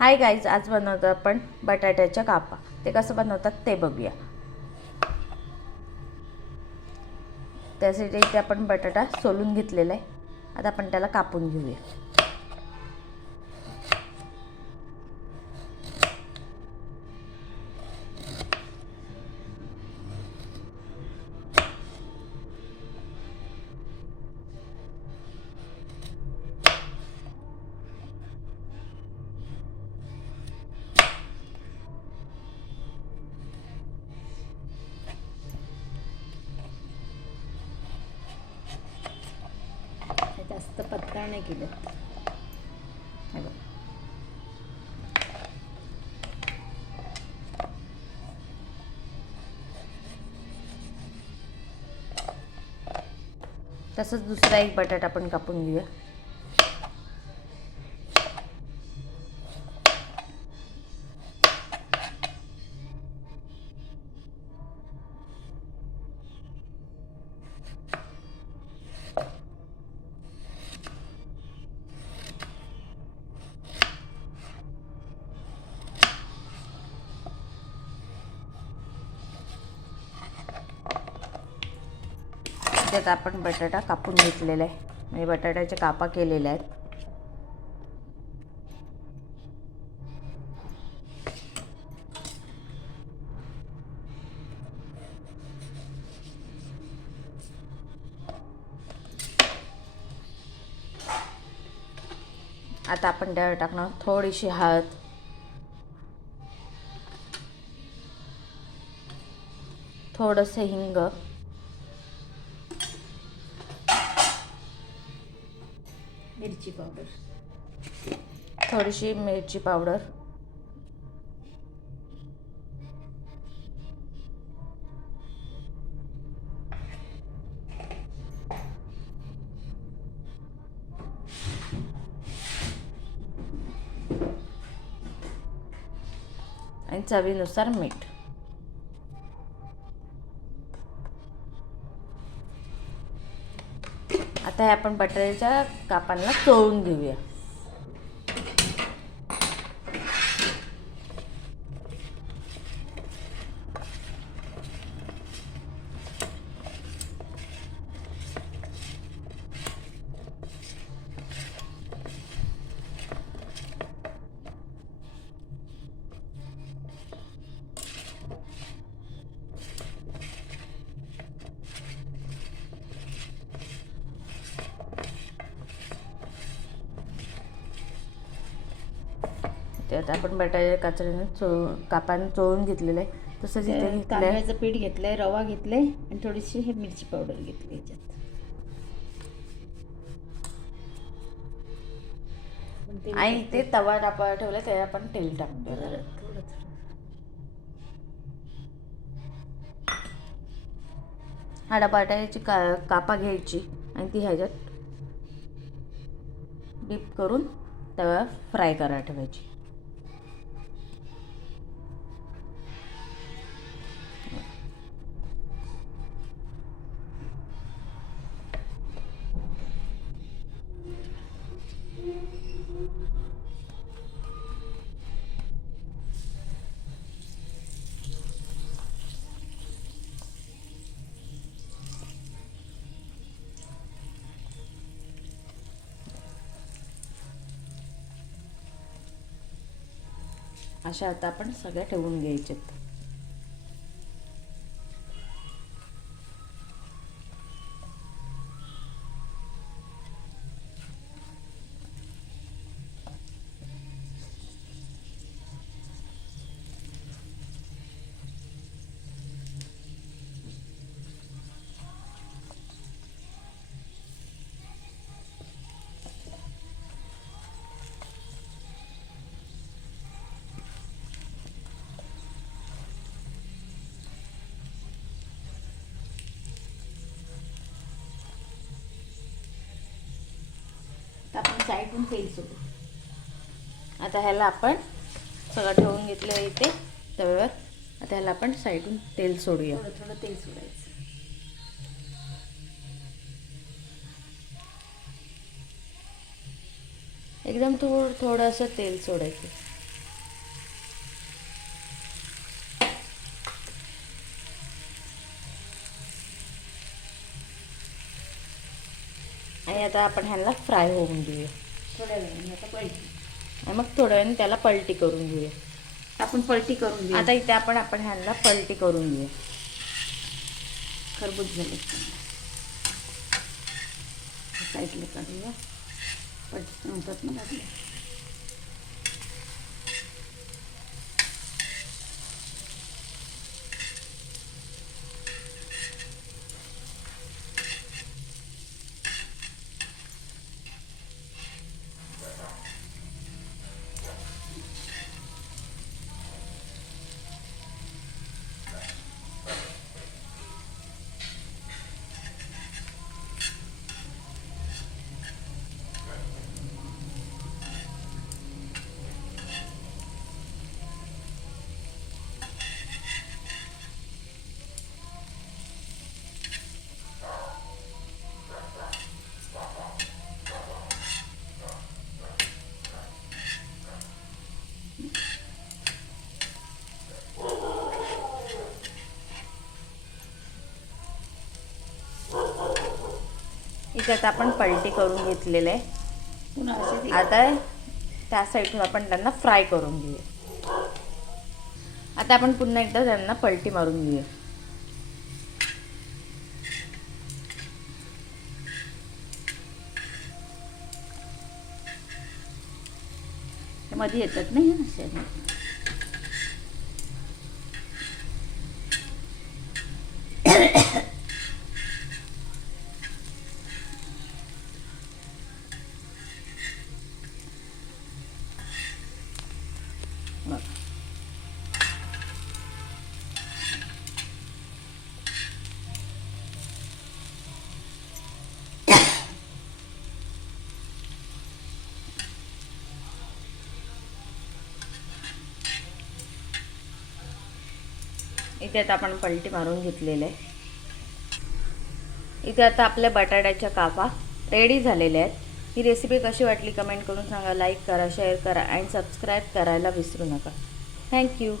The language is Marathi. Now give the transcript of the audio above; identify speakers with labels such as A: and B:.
A: हाय गाईज आज बनवतो आपण बटाट्याच्या कापा. ते कसं बनवतात ते बघूया. त्यासाठी इथे आपण बटाटा सोलून घेतलेला आहे. आता आपण त्याला कापून घेऊया.
B: नाही केले
A: हे बघ. तसंच दुसरा एक बटाटा आपण कापून घेऊया त्यात आपण बटाटा कापून घेतलेला आहे. म्हणजे बटाट्याच्या कापा केलेल्या आहेत. आता आपण त्यावर टाकणार थोडीशी हळद. थोडंसं हिंग.
B: मिरची पावडर
A: थोडीशी मिरची पावडर आणि चवीनुसार मीठ. आता हे आपण बटाट्याच्या कापांना चोळून घेऊया. ते आता आपण बटाट्याच्या काचऱ्याने चो कापाने चोळून घेतलेलं. आहे तसंच इथे
B: तांदळाचं पीठ घेतलंय रवा घेतलाय आणि थोडीशी हे मिरची पावडर घेतली याच्यात. पण तेल
A: आणि ते तवा टापायला ठेवलं त्याला आपण तेल टाकतो
B: जरा थोडं.
A: हा बटाट्याची का कापा घ्यायची आणि ती ह्याच्यात डीप करून तव्यावर फ्राय करायला ठेवायची. अशा आता आपण सगळ्या ठेवून घ्यायच्यात
B: साईडून तेल सोडू
A: आता ह्याला आपण सगळं ठेवून घेतलं इथे. तव्यावर आता ह्याला आपण साईडून तेल सोडूया.
B: थोडं थोडं तेल सोडायचं.
A: एकदम थोडं थोडंसं तेल सोडायचं. आणि आता आपण ह्यांना फ्राय होऊन घेऊया
B: थोड्या वेळाने आता पलटी.
A: मग थोड्या वेळाने त्याला पलटी करून घेऊया.
B: आपण पलटी करून घेऊ.
A: आता इथे आपण आपण ह्यांना पलटी करून घेऊया
B: खरबूज झाले. साईडला काढूया. पलटी म्हणतात ना
A: इथे आता आपण पलटी करून घेतलेलं आहे. आता त्या साईडून आपण त्यांना फ्राय करून घेऊया. आता आपण पुन्हा एकदा त्यांना पलटी मारून घेऊया.
B: मध्ये येतात नाही असे
A: इथे आता आपण पलटी मारून घेतलेलं. आहे इथे आता आपल्या बटाट्याच्या कापा रेडी झालेल्या आहेत. ही रेसिपी कशी वाटली कमेंट करून सांगा. लाईक करा शेअर करा अँड सबस्क्राईब करायला विसरू नका. थँक्यू